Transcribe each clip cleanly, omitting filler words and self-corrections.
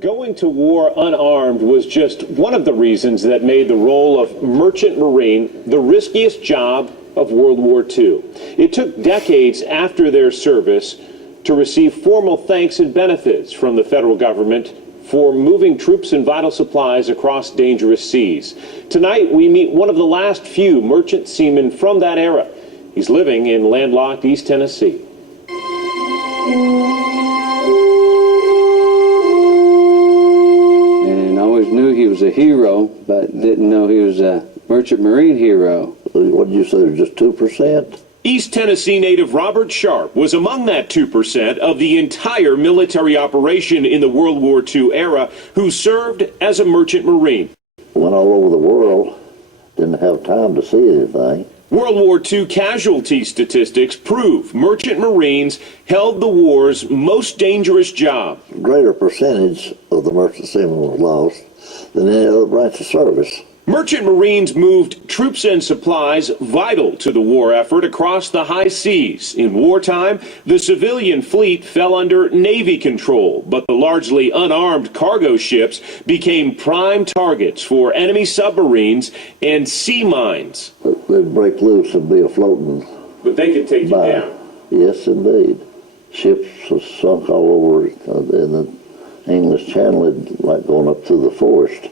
Going to war unarmed was just one of the reasons that made the role of merchant marine the riskiest job of World War II. It took decades after their service to receive formal thanks and benefits from the federal government for moving troops and vital supplies across dangerous seas. Tonight, we meet one of the last few merchant seamen from that era. He's living in landlocked East Tennessee. Knew he was a hero, but didn't know he was a merchant marine hero. What did you say, just 2%? East Tennessee native Robert Sharp was among that 2% of the entire military operation in the World War II era who served as a merchant marine. Went all over the world, didn't have time to see anything. World War II casualty statistics prove merchant marines held the war's most dangerous job. A greater percentage of the merchant seamen was lost than any other branch of service. Merchant Marines moved troops and supplies vital to the war effort across the high seas. In wartime, the civilian fleet fell under Navy control, but the largely unarmed cargo ships became prime targets for enemy submarines and sea mines. They'd break loose and be afloating. But they could take you down. Yes, indeed. Ships were sunk all over in the English Channel, like going up through the forest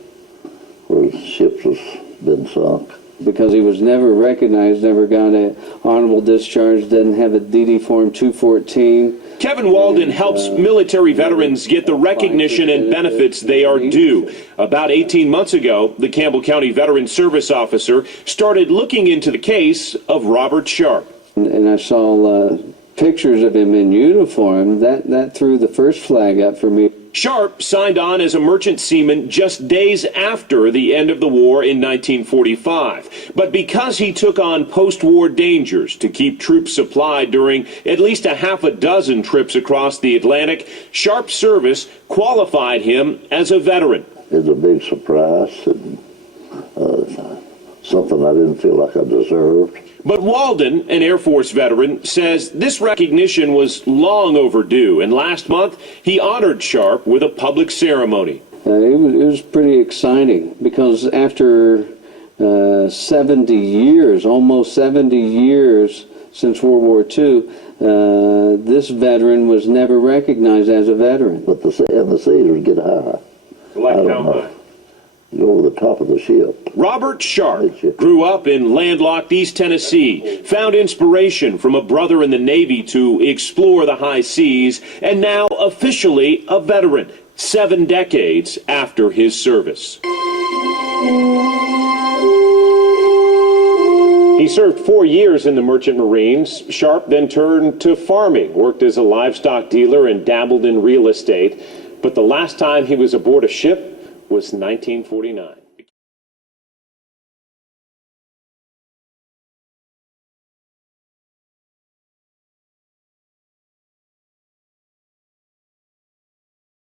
where ships was been sunk. Because he was never recognized, never got an honorable discharge, didn't have a DD Form 214. Kevin Walden helps military veterans get the recognition and benefits they are due. About 18 months ago, the Campbell County Veteran Service Officer started looking into the case of Robert Sharp. And I saw pictures of him in uniform. That threw the first flag up for me. Sharp signed on as a merchant seaman just days after the end of the war in 1945. But because he took on post-war dangers to keep troops supplied during at least a half a dozen trips across the Atlantic, Sharp's service qualified him as a veteran. It was a big surprise and something I didn't feel like I deserved. But Walden, an Air Force veteran, says this recognition was long overdue, and last month he honored Sharp with a public ceremony. It was pretty exciting because after 70 years, almost 70 years since World War II, this veteran was never recognized as a veteran. But the seas would get high. Like how high? Go over the top of the ship. Robert Sharp grew up in landlocked East Tennessee, found inspiration from a brother in the Navy to explore the high seas, and now officially a veteran, 7 decades after his service. He served 4 years in the Merchant Marines. Sharp then turned to farming, worked as a livestock dealer, and dabbled in real estate. But the last time he was aboard a ship was 1949.